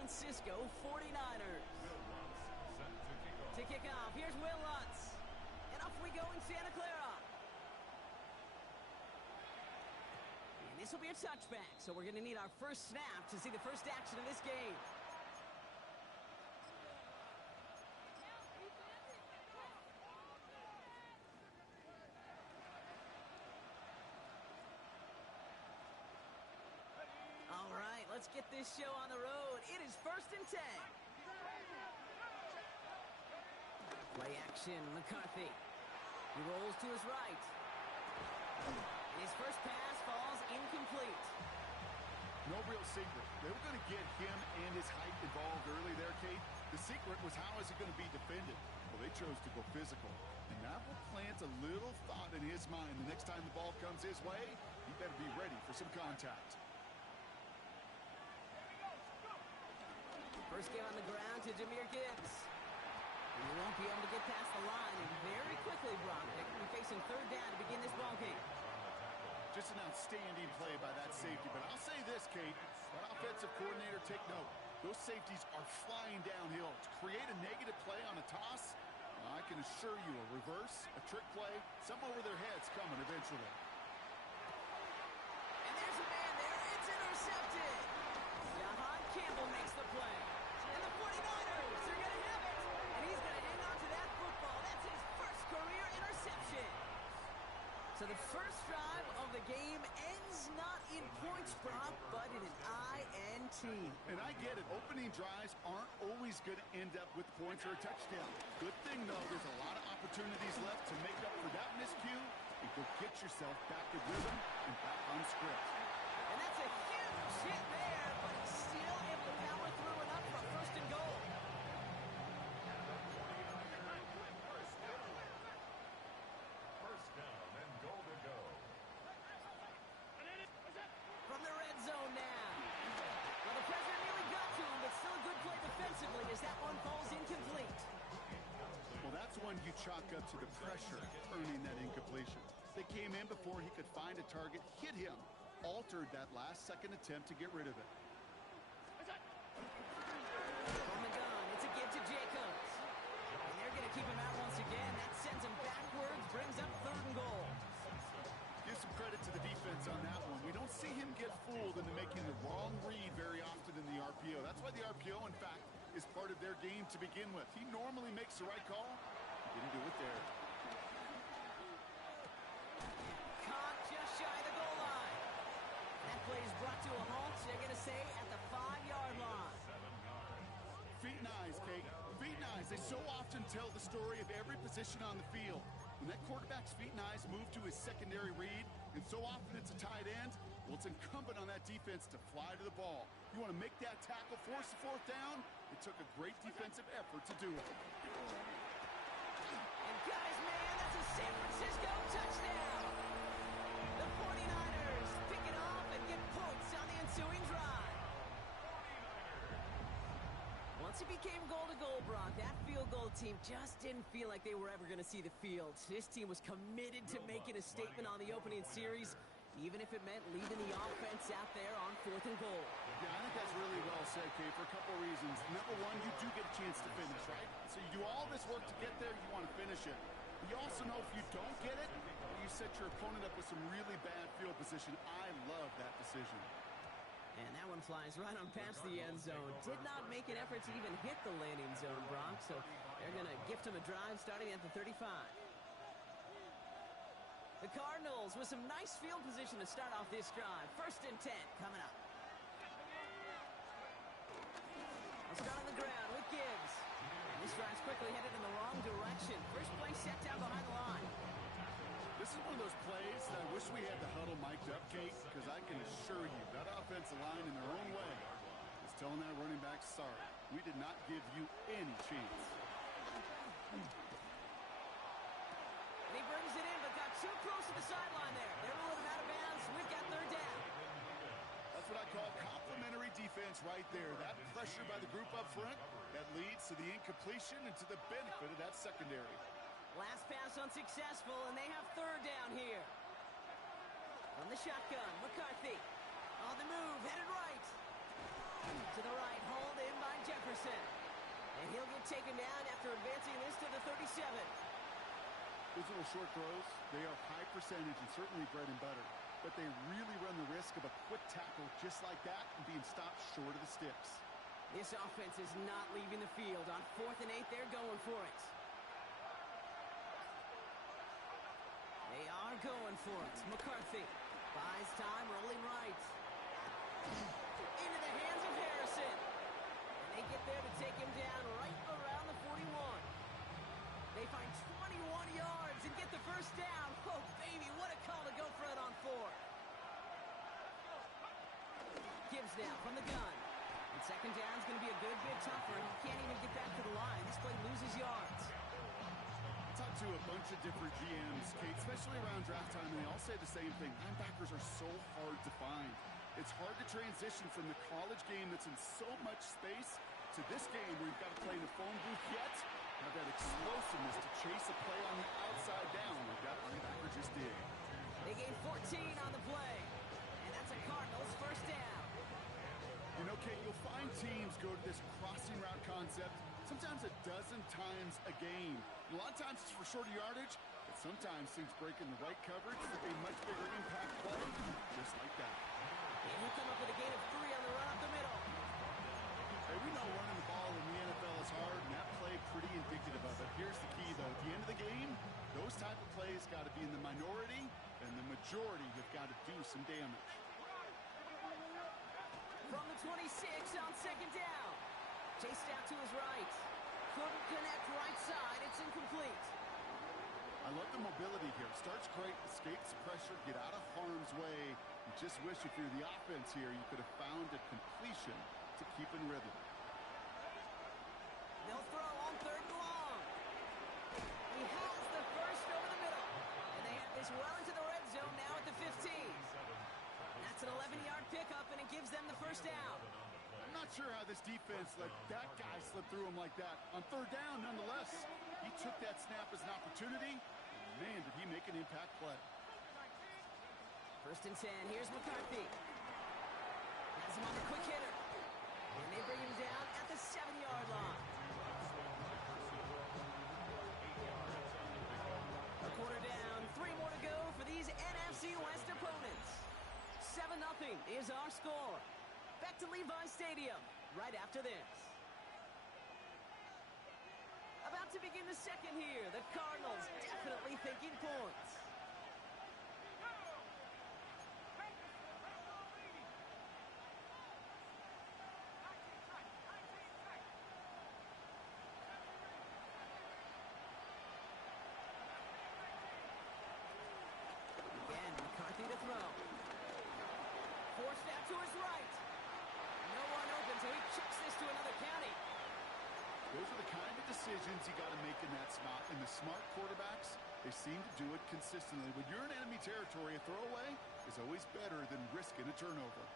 Francisco 49ers. To kick off, here's Will Lutz. And off we go in Santa Clara. And this will be a touchback, so we're going to need our first snap to see the first action of this game. All right, let's get this show on the road. It is 1st and 10. Play action, McCarthy. He rolls to his right. And his first pass falls incomplete. No real secret. They were going to get him and his height involved early there, Kate. The secret was how is it going to be defended? Well, they chose to go physical. And that will plant a little thought in his mind. The next time the ball comes his way, he better be ready for some contact. First game on the ground to Jahmyr Gibbs. And he won't be able to get past the line. And very quickly, Brock, they're going to be facing 3rd down to begin this ball game. Just an outstanding play by that safety. But I'll say this, Kate. That offensive coordinator, take note. Those safeties are flying downhill. To create a negative play on a toss, I can assure you a reverse, a trick play, something over their heads coming eventually. And there's a man there. It's intercepted. Jahan Campbell makes the play. And the 49ers are going to have it. And he's going to hang on to that football. That's his first career interception. So the first drive of the game ends not in points, Brock, but in an INT. And I get it. Opening drives aren't always going to end up with points or a touchdown. Good thing, though, there's a lot of opportunities left to make up for that miscue and go get yourself back in rhythm and back on script. And that's a huge hit there, but he's still able to power through enough for a 1st and goal. First down and goal to go. From the red zone now. Well, the pressure nearly got to him, but still a good play defensively as that one falls incomplete. Well, that's one you chalk up to the pressure, earning that incompletion. They came in before he could find a target, hit him, altered that last-second attempt to get rid of it. From the gun, it's a give to Jacobs. And they're going to keep him out once again. That sends him backwards, brings up 3rd and goal. Give some credit to the defense on that one. We don't see him get fooled into making the wrong read very often in the RPO. That's why the RPO, in fact, is part of their game to begin with. He normally makes the right call. He didn't do it there. Caught just shy of the goal line. That play is brought to a halt, they're going to say, at the 5-yard line. Feet and eyes, Kate. Feet and eyes. They so often tell the story of every position on the field. When that quarterback's feet and eyes move to his secondary read, and so often it's a tight end, well, it's incumbent on that defense to fly to the ball. You want to make that tackle, force the 4th down? It took a great defensive effort to do it. And guys, man, that's a San Francisco touchdown! The 49ers pick it off and get points on the ensuing drive. Once it became goal-to-goal, Brock, that field goal team just didn't feel like they were ever going to see the field. This team was committed to making a statement on the opening series, even if it meant leaving the offense out there on 4th and goal. Yeah, I think that's really well said, Kate, for a couple of reasons. Number one, you do get a chance to finish, right? So you do all this work to get there, you want to finish it. But you also know if you don't get it, you set your opponent up with some really bad field position. I love that decision. And that one flies right on past the end zone. Did not make an effort to even hit the landing zone, Brock, so they're going to gift him a drive starting at the 35. The Cardinals with some nice field position to start off this drive. 1st and 10 coming up. Let's start on the ground with Gibbs. And this drive's quickly headed in the wrong direction. First play set down behind the line. This is one of those plays that I wish we had the huddle mic'd up, Kate, because I can assure you that offensive line in their own way is telling that running back, sorry, we did not give you any chance. And he brings it in, but got too close to the sideline there. They're rolling him out of bounds. We've got 3rd down. That's what I call complimentary defense right there. That pressure by the group up front, that leads to the incompletion and to the benefit of that secondary. Last pass unsuccessful, and they have 3rd down here. From the shotgun, McCarthy. On the move, headed right. To the right, hold him, Those little short throws, they are high percentage and certainly bread and butter. But they really run the risk of a quick tackle just like that and being stopped short of the sticks. This offense is not leaving the field. On 4th and 8, they're going for it. They are going for it. McCarthy buys time, rolling right. Into the hands of Harrison. And they get there to take him down right around the 41. They find 21 yards and get the first down. Oh, baby, what a call to go for it on 4th. Gibbs now from the gun. And second down is going to be a good bit tougher. He can't even get back to the line. This play loses yards. I talked to a bunch of different GMs, Kate, especially around draft time, and they all say the same thing. Linebackers are so hard to find. It's hard to transition from the college game that's in so much space to this game where you've got to play in a phone booth yet have that explosiveness to chase a play on the outside down like that linebacker just did. They gain 14 on the play, and that's a Cardinals first down. You know, Kate, you'll find teams go to this crossing route concept sometimes a dozen times a game. And a lot of times it's for shorter yardage, but sometimes things break in the right coverage for a much bigger impact play, just like that. And he'll come up with a gain of 3 on the run up the middle. Hey, we know running the ball in the NFL is hard, and that play pretty indicative of it. Here's the key, though. At the end of the game, those type of plays got to be in the minority, and the majority have got to do some damage. From the 26 on second down. Chased out to his right. Couldn't connect right side. It's incomplete. I love the mobility here. Starts great, escapes pressure, get out of harm's way. You just wish if you're the offense here, you could have found a completion to keep in rhythm. They'll throw on 3rd and long. He has the first over the middle. And they have this well into the red zone now at the 15. That's an 11-yard pickup, and it gives them the first down. I'm not sure how this defense let that guy slip through him like that. On 3rd down, nonetheless, he took that snap as an opportunity. Man, did he make an impact play. 1st and 10. Here's McCarthy. Has him on the quick hitter. And they bring him down at the 7-yard line. A quarter down. 3 more to go for these NFC West opponents. 7-0 is our score. Back to Levi Stadium right after this. About to begin the second here. The Cardinals definitely thinking points. Again, McCarthy to throw. Forced out to his right. No one open, so he chucks this to another county. Those are the kind of decisions you got to make in that spot. And the smart quarterbacks, they seem to do it consistently. When you're in enemy territory, a throwaway is always better than risking a turnover.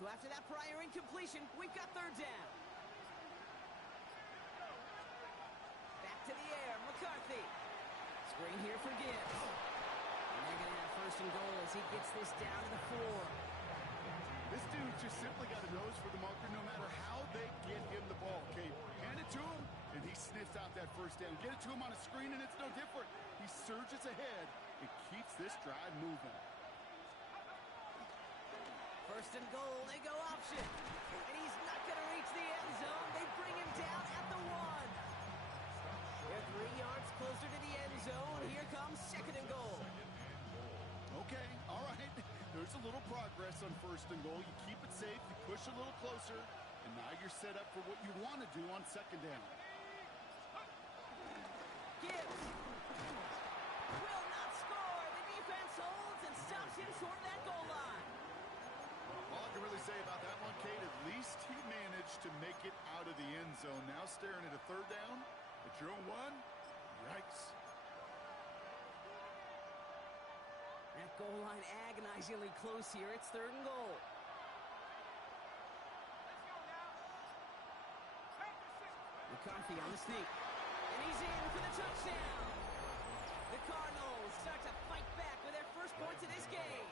So after that prior incompletion, we've got 3rd down. Back to the air, McCarthy. Screen here for Gibbs. And they're going to have 1st and goal as he gets this down to the 4. This dude just simply got a nose for the marker no matter how they get him the ball. Okay, hand it to him, and he sniffs out that 1st down. Get it to him on a screen, and it's no different. He surges ahead and keeps this drive moving. 1st and goal, they go option. And he's not going to reach the end zone. They bring him down at the 1. They're 3 yards closer to the end zone. Here comes 2nd and goal. Okay, all right. There's a little progress on 1st and goal. You keep it safe, you push a little closer, and now you're set up for what you want to do on 2nd down. Gibbs will not score. The defense holds and stops him short of that goal line. All I can really say about that one, Kate, at least he managed to make it out of the end zone. Now staring at a 3rd down at your own 1. Yikes. That Goal line agonizingly close here. It's 3rd and goal. McCarthy on the sneak. And he's in for the touchdown. The Cardinals start to fight back with their first points of this game.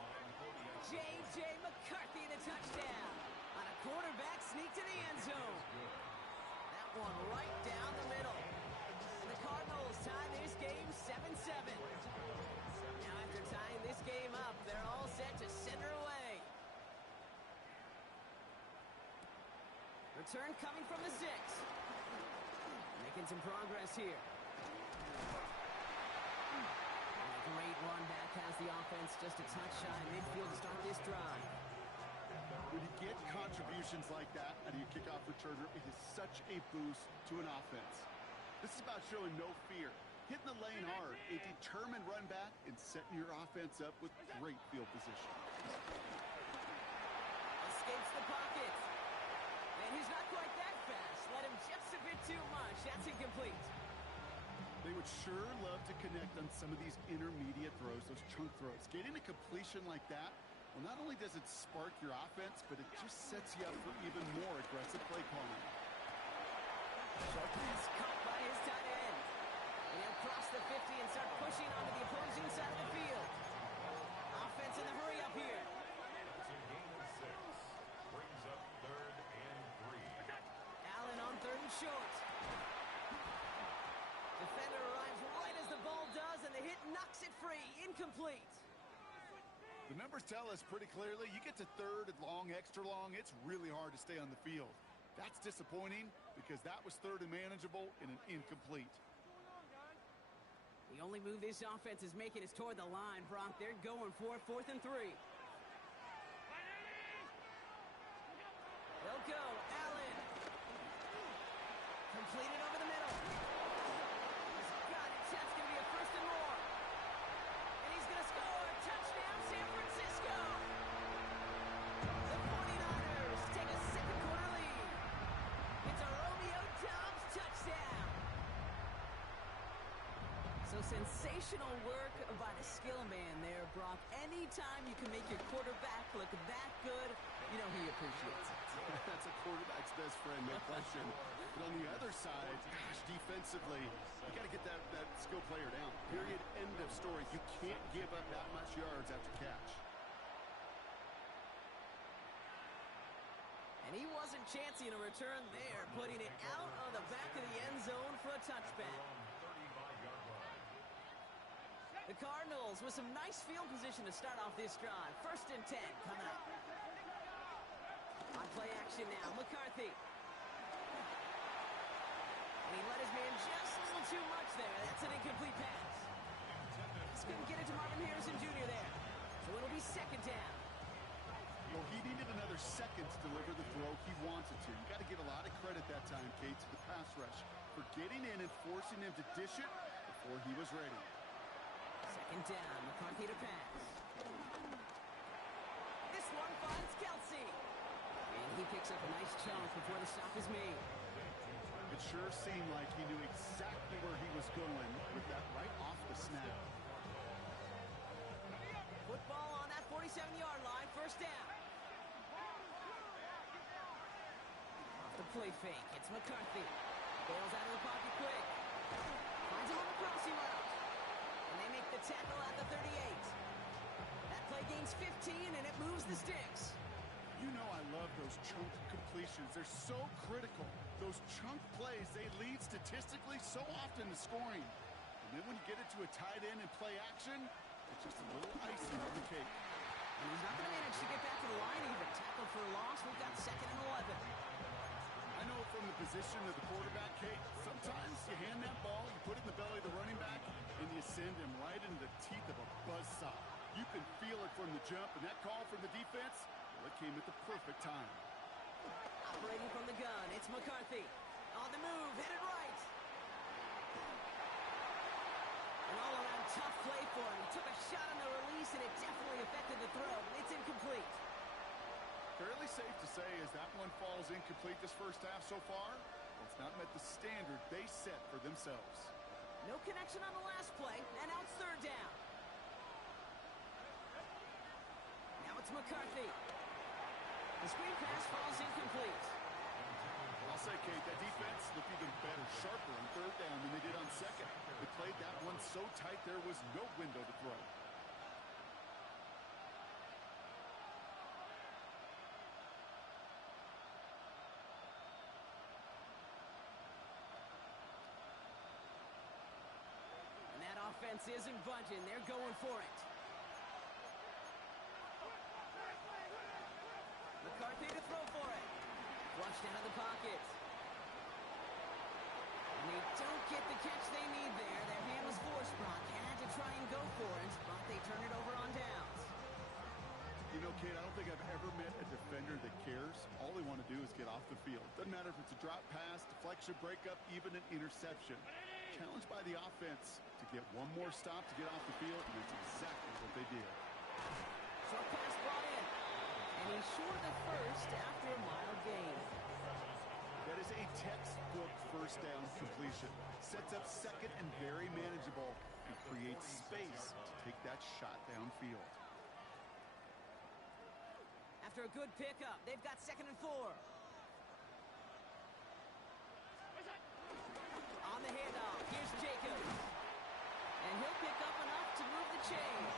J.J. McCarthy the touchdown on a quarterback sneak to the end zone. That one right down the middle. And the Cardinals tie this game 7-7. Now after tying this game up, they're all set to send her away. Return coming from the 6. Making some progress here. And a great run back has the offense just a touch shy midfield to start this drive. When you get contributions like that out of your kickoff returner, it is such a boost to an offense. This is about showing no fear, hitting the lane hard, a determined run back, and setting your offense up with great field position. Escapes the pocket. And he's not quite that fast. Let him just a bit too much. That's incomplete. They would sure love to connect on some of these intermediate throws, those chunk throws. Getting a completion like that, well, not only does it spark your offense, but it just sets you up for even more aggressive play calling. Short pass caught by his tight end. And he'll cross the 50 and start pushing onto the opposing side of the field. Offense in the hurry up here. It's a gain of 6. Brings up 3rd and 3. Allen on 3rd and short. Defender arrives right as the ball does, and the hit knocks it free. Incomplete. The numbers tell us pretty clearly, you get to 3rd and long, extra long, it's really hard to stay on the field. That's disappointing because that was 3rd and manageable and an incomplete. The only move this offense is making is toward the line, Brock. They're going for 4th and 3. They'll go. Allen. Completed over the middle. He's got it. That's going to be a 1st and more. And he's going to score. Touchdown, San Francisco. The 49ers take a 2nd quarter lead. It's a Romeo Doubs touchdown. So sensational work by the skill man there, Brock. Anytime you can make your quarterback look that good, you know he appreciates it. That's a quarterback's best friend, no question. But on the other side, gosh, defensively, you got to get that skill player down. Period. End of story. You can't give up that much yards after catch. And he wasn't chancing a return there, putting it out on the back of the end zone for a touchback. The Cardinals with some nice field position to start off this drive. 1st and 10 coming up. On play action now, McCarthy. And he let his man just a little too much there. That's an incomplete pass. Just couldn't get it to Marvin Harrison Jr. there. So it'll be 2nd down. Well, he needed another second to deliver the throw he wanted to. You got to give a lot of credit that time, Kate, to the pass rush for getting in and forcing him to dish it before he was ready. 2nd down, McCarthy to pass. This one finds Kelsey. And he picks up a nice chunk before the stop is made. It sure seemed like he knew exactly where he was going with that right off the snap. Football on that 47-yard line, 1st down. Off the play fake, it's McCarthy. Bails out of the pocket quick. Finds him on the crossing route. And they make the tackle at the 38. That play gains 15, and it moves the sticks. You know I love those chunk completions. They're so critical. Those chunk plays, they lead statistically so often to scoring. And then when you get it to a tight end and play action, it's just a little icing on the cake. And he's not going to manage to get back to the line even. Tackle for a loss. We've got 2nd and 11. I know from the position of the quarterback, Kate, sometimes you hand that ball, you put it in the belly of the running back, and you send him right into the teeth of a buzzsaw. You can feel it from the jump, and that call from the defense, well, it came at the perfect time. Operating from the gun, it's McCarthy. On the move, headed right. An all-around tough play for him. He took a shot on the release, and it definitely affected the throw. It's incomplete. Fairly safe to say as that one falls incomplete this first half so far, well, it's not met the standard they set for themselves. No connection on the last play, and now it's 3rd down. McCarthy. The screen pass falls incomplete. I'll say, Kate, that defense looked even better, sharper on third down than they did on second. They played that one so tight there was no window to throw. And that offense isn't budging. They're going for it. McCarthy to throw for it. Flushed out of the pocket. And they don't get the catch they need there. Their hand was forced. Brock had to try and go for it, but they turn it over on downs. You know, Kate, I don't think I've ever met a defender that cares. All they want to do is get off the field. Doesn't matter if it's a drop pass, deflection, breakup, even an interception. Challenged by the offense to get one more stop to get off the field, and it's exactly what they did. Short pass brought in. And he's short of first after a mild gain. That is a textbook first down completion. Sets up second and very manageable and creates space to take that shot downfield. After a good pickup, they've got 2nd and 4. On the handoff, here's Jacobs. And he'll pick up enough to move the chains.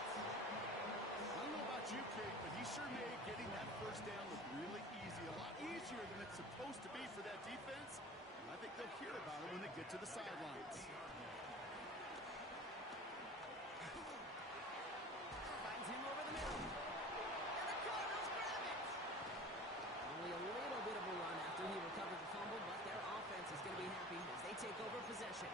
I don't know about you, Kate, but he sure made getting that first down look really easy. A lot easier than it's supposed to be for that defense. And I think they'll hear about it when they get to the sidelines. Finds him over the middle. And the Cardinals grab it. Only a little bit of a run after he recovered the fumble, but their offense is going to be happy as they take over possession.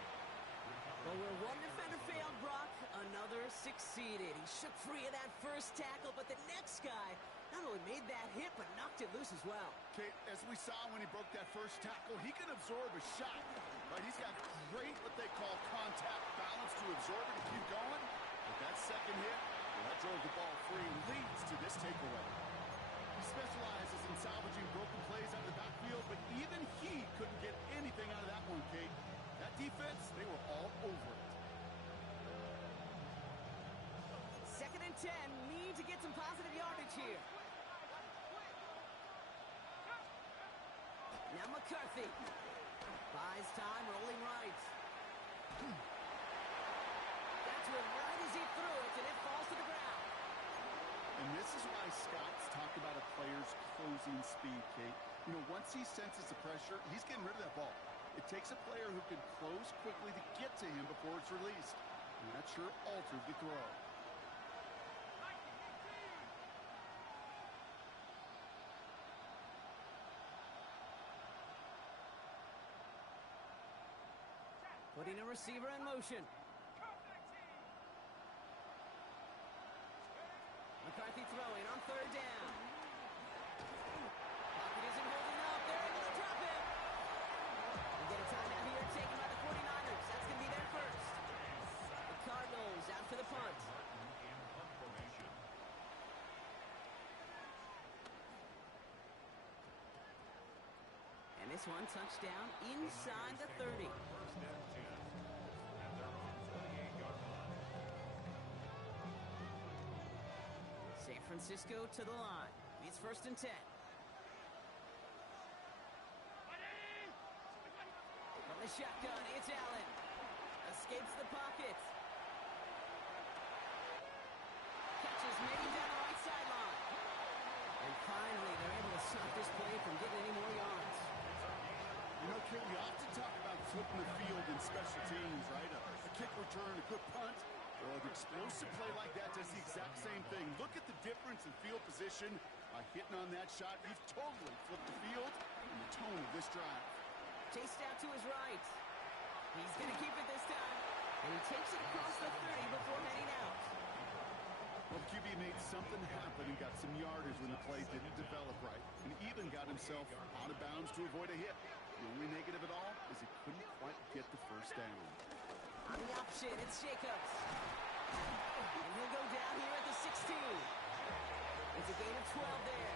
Well, where one defender failed, Brock, another succeeded. He shook free of that first tackle, but the next guy not only made that hit, but knocked it loose as well. Kate, as we saw when he broke that first tackle, he can absorb a shot. Right? He's got great, what they call contact balance to absorb it and keep going. But that second hit, well, that drove the ball free and leads to this takeaway. He specializes in salvaging broken plays out of the backfield, but even he couldn't get anything out of that one, Kate. That defense, they were all over it. 2nd and 10, need to get some positive yardage here. Now McCarthy. Buys time, rolling right. That's one right as he threw it, and it falls to the ground. And this is why Scott's talk about a player's closing speed, Kate. You know, once he senses the pressure, he's getting rid of that ball. It takes a player who can close quickly to get to him before it's released. And that sure altered the throw. Putting a receiver in motion. McCarthy throwing on 3rd down. Pocket isn't holding up. They're able to drop him. They get a timeout here taken by the 49ers. That's going to be their first. The Cardinals out for the punt. And this one touchdown inside the 30. San Francisco to the line. It's 1st and 10. From the shotgun, it's Allen. Escapes the pocket. Catches made down the right sideline. And finally, they're able to stop this play from getting any more yards. You know, Kate, we often talk about flipping the field in special teams, right? A kick return, a good punt. Well, an explosive play like that does the exact same thing. Look at the difference in field position by hitting on that shot. You've totally flipped the field and the tone of this drive. Chased out to his right. He's going to keep it this time. And he takes it across the 30 before heading out. Well, QB made something happen and got some yardage when the play didn't develop right. And even got himself out of bounds to avoid a hit. The only negative at all is he couldn't quite get the first down. On the option, it's Jacobs. And he'll go down here at the 16. It's a gain of 12 there.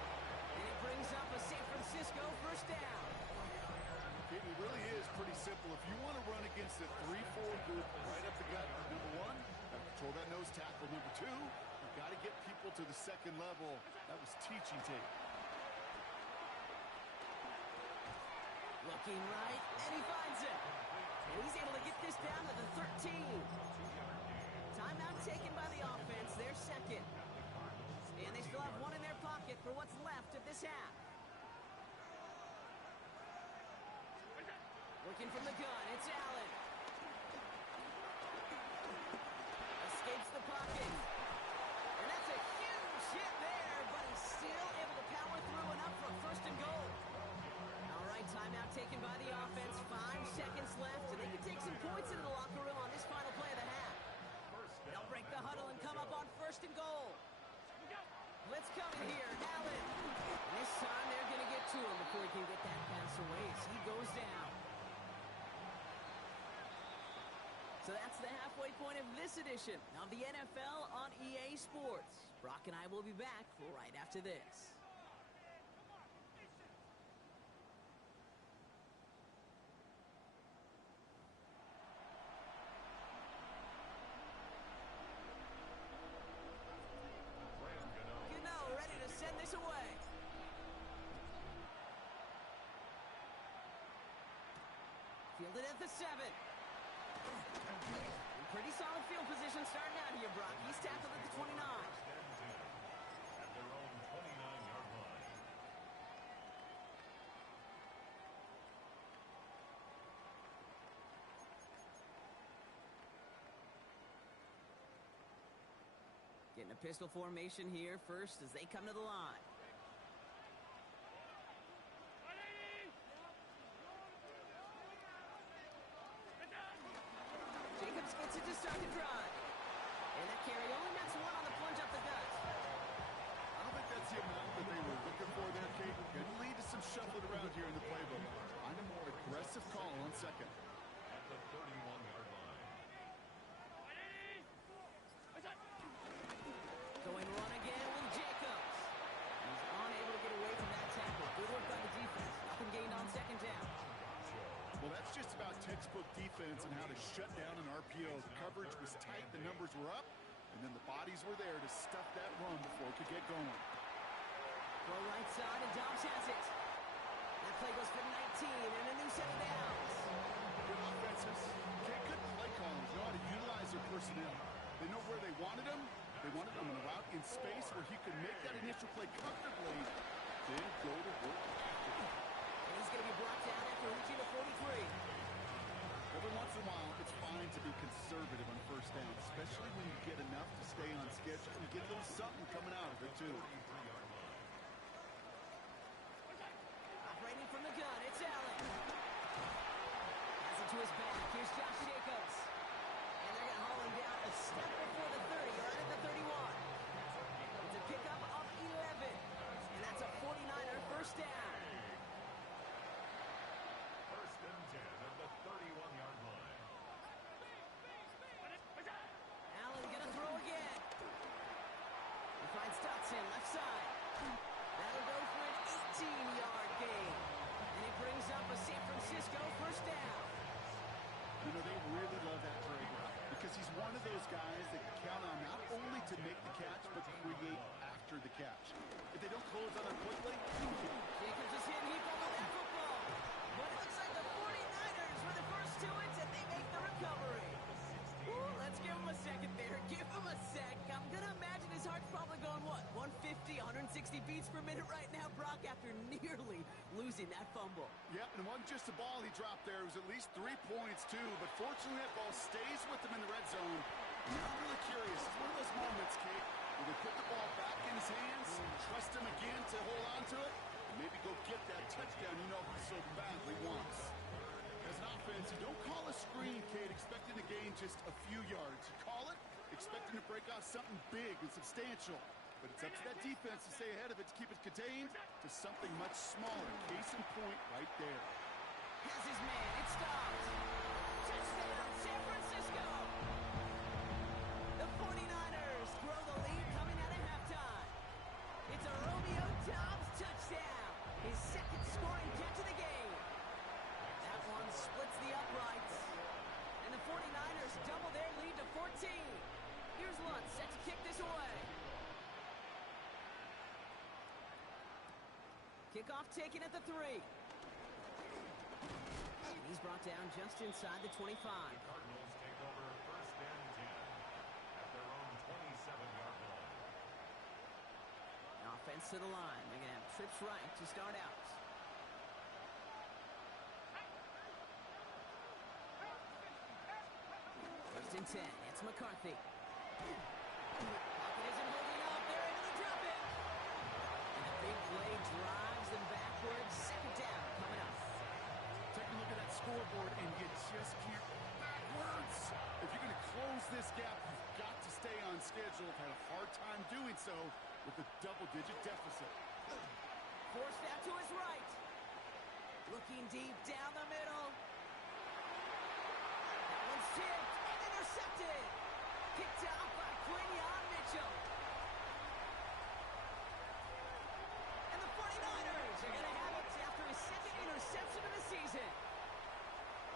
And it brings up a San Francisco first down. It really is pretty simple. If you want to run against a 3-4 group right up the gut, number one, control that nose tackle. Number two, Got to get people to the second level. That was teaching tape. Looking right, and he finds it. And he's able to get this down to the 13. Timeout taken by the offense, their second. And they still have one in their pocket for what's left of this half. Looking from the gun, it's Allen. Escapes the pocket. And that's a huge hit there, but he's still able to power through enough for a first and goal. All right, timeout taken by the offense. 5 seconds left, and they can take some points into the locker room on this final play of the half. They'll break the huddle and come up on first and goal. Let's come in here, Allen. And this time they're going to get to him before he can get that pass away as he goes down. So that's the halfway point of this edition of the NFL on EA Sports. Brock and I will be back right after this. Gano ready to send this away. Fielded at the 7. Pretty solid field position starting out here, Brock. He's tackled at the 29. At their own 29-yard line. Getting a pistol formation here first as they come to the line. Gets it to start the drive. And that carry only nets one on the plunge up the gut. I don't think that's the amount that they were looking for there, Kate. Could lead to some shuffling around here in the playbook. Find a more aggressive call on second. At the 31-yard line. Going run again with Jacobs. He's unable to get away from that tackle. Good work by the defense. Nothing gained on second down. Well, that's just about textbook defense and how to shut down an RPO. The coverage was tight, the numbers were up, and then the bodies were there to stuff that run before it could get going. Throw right side, and Dobbs has it. That play goes for 19, and a new set of downs. Good offenses. Good play callers know how to utilize their personnel. They know where they wanted him. They wanted him in a route in space where he could make that initial play comfortably, then go to work after it. And he's going to be brought down after reaching the 43. Every once in a while, it's fine to be conservative on first down, especially when you get enough to stay on schedule and get a little something coming out of it, too. Operating from the gun, it's Allen. Has it to his back. Here's Josh Jacobs. And they're going to haul him down a step before the 30, right at the 31. It's a pickup of 11. And that's a 49er first down. Left side. That'll go for an 18-yard gain. And it brings up a San Francisco first down. You know, they really love that trade because he's one of those guys that can count on not only to make the catch, but create after the catch. If they don't close on it quickly, Jacobs is hit. He fumbled that football. But it looks like the 49ers were the first to it, and they make the recovery. Ooh, let's give him a second there. Give him a sec. I'm going to imagine his heart's probably going, what, 150, 160 beats per minute right now, Brock, after nearly losing that fumble. Yeah, and it wasn't just the ball he dropped there. It was at least 3 points, too. But fortunately, that ball stays with him in the red zone. And I'm really curious. It's one of those moments, Kate, where they put the ball back in his hands, trust him again to hold on to it, and maybe go get that touchdown you know he so badly wants. As an offense, you don't call a screen, Kate, expecting to gain just a few yards. You call it expecting to break out something big and substantial. But it's up to that defense to stay ahead of it, to keep it contained to something much smaller. Case in point right there. Has his man. It stops. Touchdown, San Francisco. The 49ers grow the lead coming out of halftime. It's a Romeo Doubs touchdown. His second scoring catch of the game. That one splits the uprights. And the 49ers double their lead to 14. Here's Luntz set to kick this away. Kickoff taken at the 3. And he's brought down just inside the 25. The Cardinals take over first and 10 at their own 27-yard line. Offense to the line. They're going to have trips right to start out. First and 10. It's McCarthy. Pocket isn't holding up. They're into the drop-in. And the big play drives them backwards. Second down coming up. Take a look at that scoreboard, and you just can't backwards. If you're going to close this gap, you've got to stay on schedule. I've had a hard time doing so with a double-digit deficit. Forced out to his right. Looking deep down the middle. That one's tipped and intercepted. Picked out by Quinion Mitchell. And the 49ers are going to have it after his second interception of the season.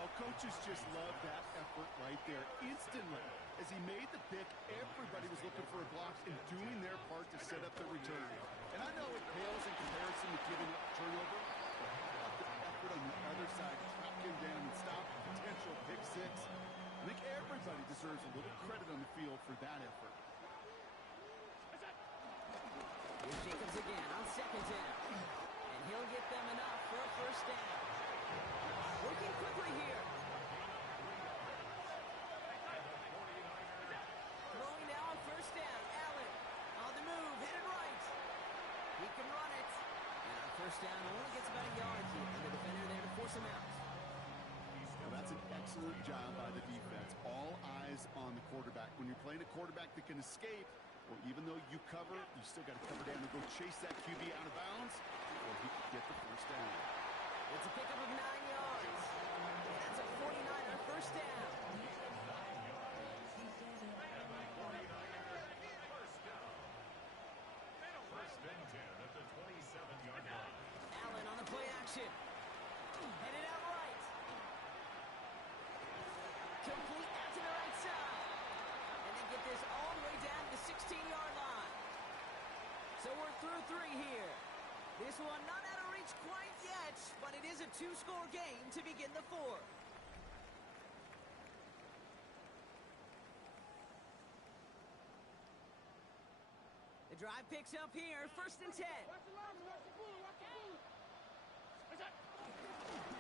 Oh, coaches just love that effort right there. Instantly, as he made the pick, everybody was looking for a block and doing their part to set up the return. And I know it pales in comparison to giving up turnover, but how about the effort on the other side to track him down and stop a potential pick six? I think everybody deserves a little credit on the field for that effort. Here's Jacobs again on second down. And he'll get them enough for a first down. Working quickly here. Throwing now on first down. Allen on the move, hit it right. He can run it. And on first down, only gets about a yard here. And the defender there to force him out. Well, that's an excellent job by the defense. All eyes on the quarterback. When you're playing a quarterback that can escape, well, even though you cover, you still got to cover down and go chase that QB out of bounds, or he could get the first down. It's a pickup of 9 yards. That's a 49er first down. First and 10 at the 27-yard line. Allen on the play action. Headed out right. Complete out to the right side. And they get this all the way down to the 16-yard line. So we're through 3 here. This one not out of reach quite yet, but it is a 2-score game to begin the 4th. The drive picks up here, first and 10.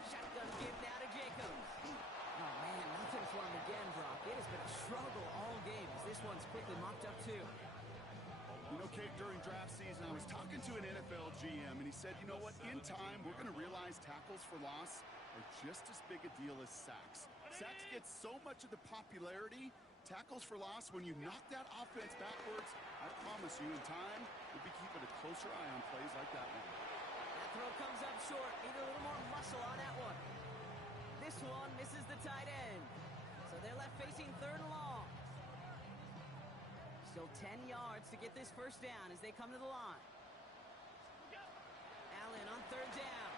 Shotgun give now to Jacobs. Oh man, nothing for him again, Brock. It has been a struggle all game as this one's quickly mopped up too. You know, Kate, during draft season, I was talking to an NFL GM, and he said, you know what, in time, we're going to realize tackles for loss are just as big a deal as sacks. Sacks get so much of the popularity. Tackles for loss, when you knock that offense backwards, I promise you, in time, we'll be keeping a closer eye on plays like that one. That throw comes up short. Need a little more muscle on that one. This one misses the tight end. So they're left facing third and long. Still 10 yards to get this first down as they come to the line. Allen on third down.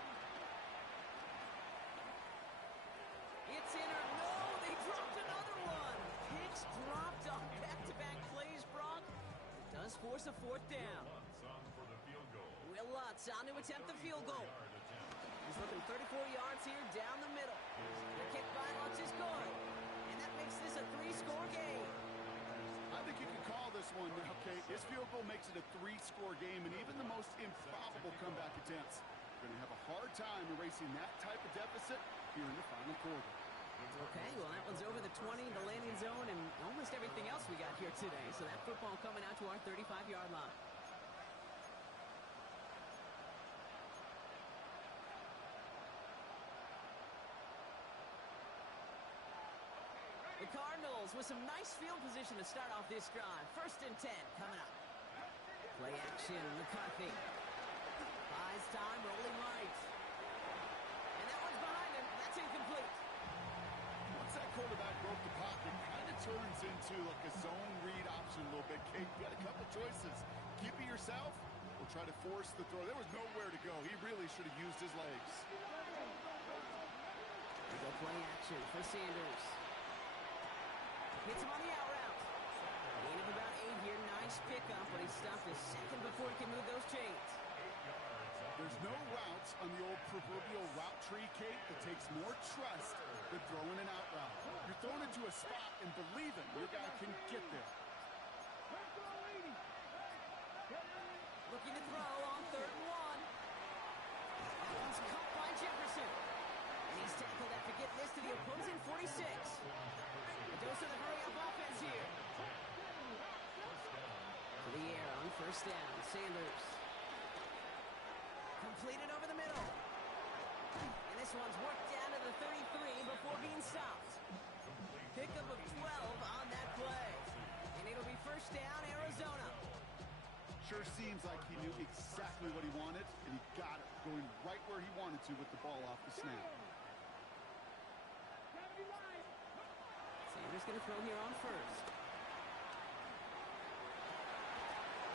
It's in or no, they dropped another one. Picks dropped on back-to-back plays, Brock. It does force a fourth down. Will Lutz on to attempt the field goal. He's looking 34 yards here down the middle. The kick by Lutz is good. And that makes this a 3-score game. I think you can call this one now, Kate. This field goal makes it a 3-score game, and even the most improbable comeback attempts are going to have a hard time erasing that type of deficit here in the final quarter. Okay, well, that one's over the 20, the landing zone, and almost everything else we got here today. So that football coming out to our 35-yard line. The Cardinals with some nice field position to start off this drive. First and 10 coming up. Play action, McCarthy. Buys time, rolling right. And that one's behind him. That's incomplete. Once that quarterback broke the pocket, it kind of turns into like a zone read option a little bit. Kate, you got a couple choices. Keep it yourself or try to force the throw. There was nowhere to go. He really should have used his legs. There's a play action for Sanders. Hits him on the out route. Gain of about 8 here. Nice pickup, but he stopped a second before he can move those chains. 8 yards on There's no routes on the old proverbial route tree, Kate, that takes more trust than throwing an out route. You're thrown into a spot and believing your guy can get there. Looking to throw on 3rd and 1. One's caught by Jefferson. And he's tackled after getting this to the opposing 46. A dose of the hurry-up offense here. To the air on 1st down. Sanders. Completed over the middle. And this one's worked down to the 33 before being stopped. Pickup of 12 on that play. And it'll be 1st down, Arizona. Sure seems like he knew exactly what he wanted, and he got it, going right where he wanted to with the ball off the snap. Sanders going to throw here on 1st.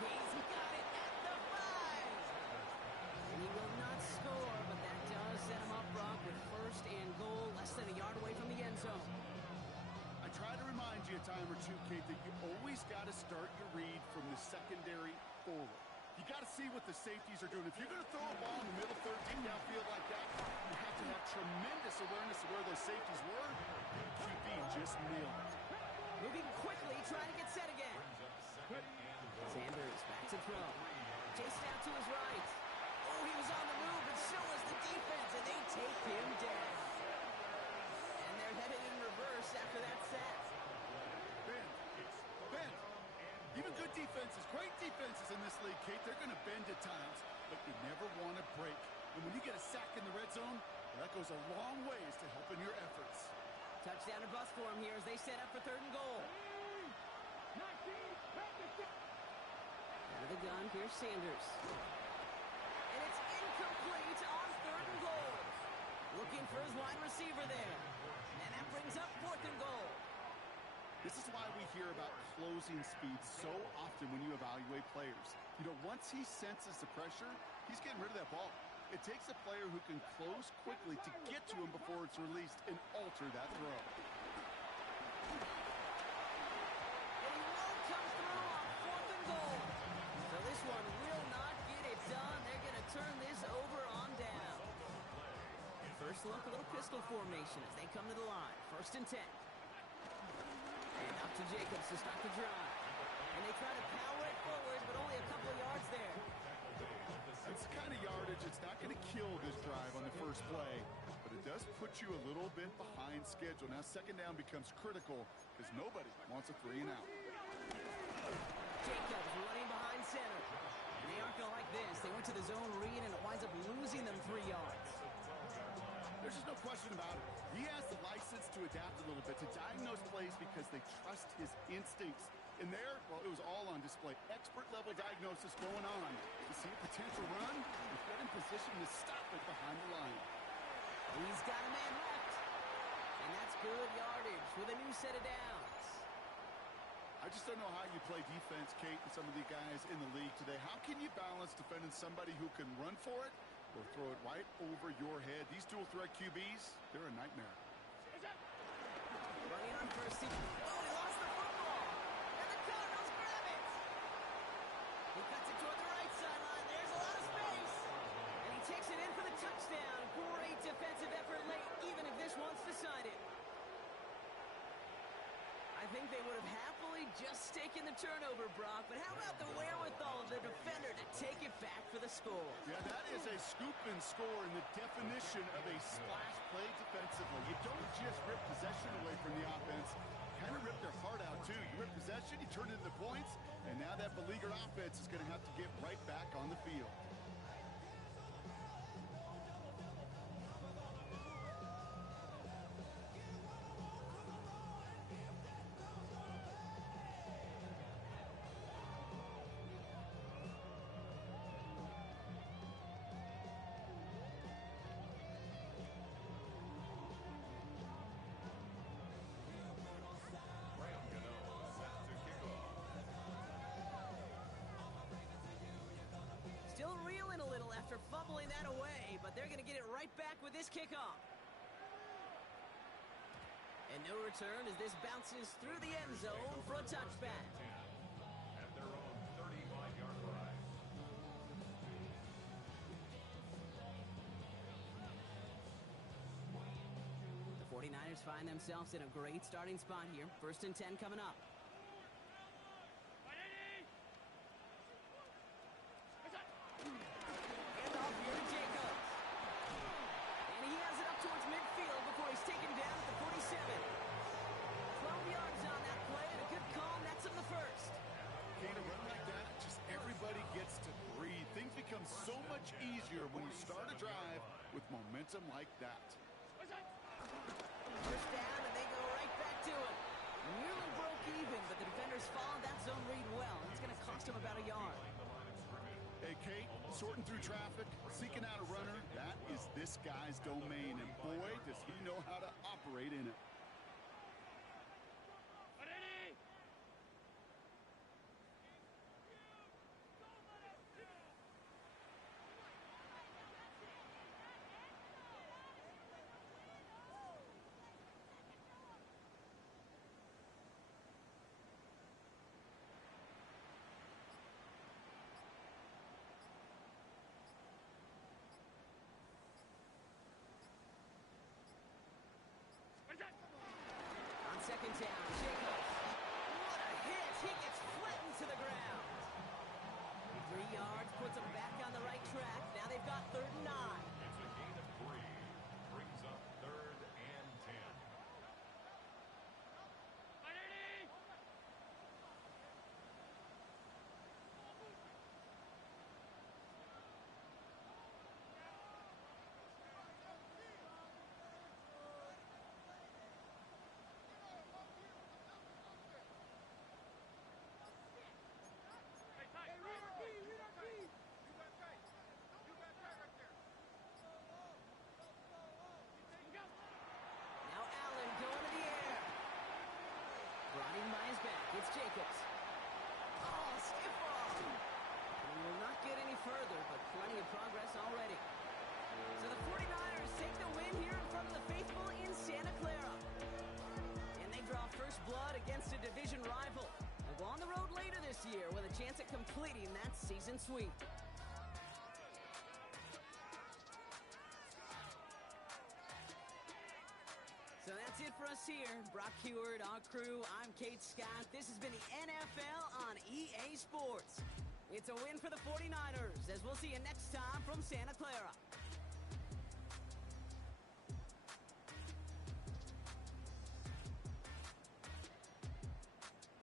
He's got it at the 5. And he will not score, but that does set him up, Brock, with 1st and goal, less than a yard away from the end zone. I try to remind you a time or two, Kate, that you always got to start your read from the secondary forward. You got to see what the safeties are doing. If you're going to throw a ball in the middle third, deep downfield like that, you have to have tremendous awareness of where those safeties were. QB just nailed it. Moving quickly, trying to get set again. Sanders back to throw. Chased out to his right. Oh, he was on the move, and so was the defense, and they take him down. And they're headed in reverse after that set. Bend. Even good defenses, great defenses in this league, Kate, they're going to bend at times, but you never want to break. And when you get a sack in the red zone, that goes a long ways to helping your efforts. Touchdown or bust for him here as they set up for 3rd and goal. Out of the gun, here's Sanders. And it's incomplete on 3rd and goal. Looking for his wide receiver there. And that brings up 4th and goal. This is why we hear about closing speed so often when you evaluate players. You know, once he senses the pressure, he's getting rid of that ball. It takes a player who can close quickly to get to him before it's released and alter that throw. And he won't come through on 4th and goal. So this one will not get it done. They're going to turn this over on down. First look, a little pistol formation as they come to the line. 1st and 10. And up to Jacobs to start the drive. And they try to power it forward, but only a couple of yards there. That's the kind of yardage it's not going to kill this drive on the first play, but it does put you a little bit behind schedule. Now 2nd down becomes critical because nobody wants a 3 and out. Jacobs running behind center. And they aren't going to like this. They went to the zone read, and it winds up losing them 3 yards. There's just no question about it. He has the license to adapt a little bit, to diagnose plays because they trust his instincts. And there, well, it was all on display. Expert-level diagnosis going on. To see a potential run, and get in position to stop it behind the line. He's got a man left. And that's good yardage with a new set of downs. I just don't know how you play defense, Kate, and some of the guys in the league today. How can you balance defending somebody who can run for it or throw it right over your head? These dual-threat QBs, they're a nightmare. Running on 1st team. Oh, he lost the football. And the Cardinals grab it. He cuts it toward the right sideline. There's a lot of space. And he takes it in for the touchdown. Great defensive effort late, even if this one's decided. I think they would have happily just taken the turnover, Brock, but how about the wherewithal of the defender to take it back for the score? Yeah, that is a scoop and score in the definition of a splash play defensively. You don't just rip possession away from the offense. You kind of rip their heart out, too. You rip possession, you turn it into points, and now that beleaguered offense is going to have to get right back on the field. Still reeling a little after fumbling that away, but they're going to get it right back with this kickoff. And no return as this bounces through the end zone for a touchback. At their own 35-yard line. 49ers find themselves in a great starting spot here. 1st and 10 coming up. Hand off here to Jacobs. And he has it up towards midfield before he's taken down at the 47. 12 yards on that play and a good call nets him the first. Kane, a run like that, just everybody gets to breathe. Things become so much easier when you start a drive with momentum like that. First down, and they go right back to it. Nearly broke even, but the defenders followed that zone read well. It's going to cost them about a yard. Hey, Kate, sorting through traffic, seeking out a runner, that is this guy's domain, and boy, does he know how to operate in it. On 2nd down, Jacobs. What a hit! He gets flattened to the ground. 3 yards puts them back on the right track. Now they've got 3rd and 9. It's a gain of 3. Brings up 3rd and 10. Now Allen going to the air. Brought in by his back. It's Jacobs. Oh, skip off. He will not get any further, but plenty of progress already. So the 49ers take the win here in front of the faithful in Santa Clara. And they draw first blood against a division rival. They'll go on the road later this year with a chance at completing that season sweep. So that's it for us here. Brock Heward, our crew, I'm Kate Scott. This has been the NFL on EA Sports. It's a win for the 49ers, as we'll see you next time from Santa Clara.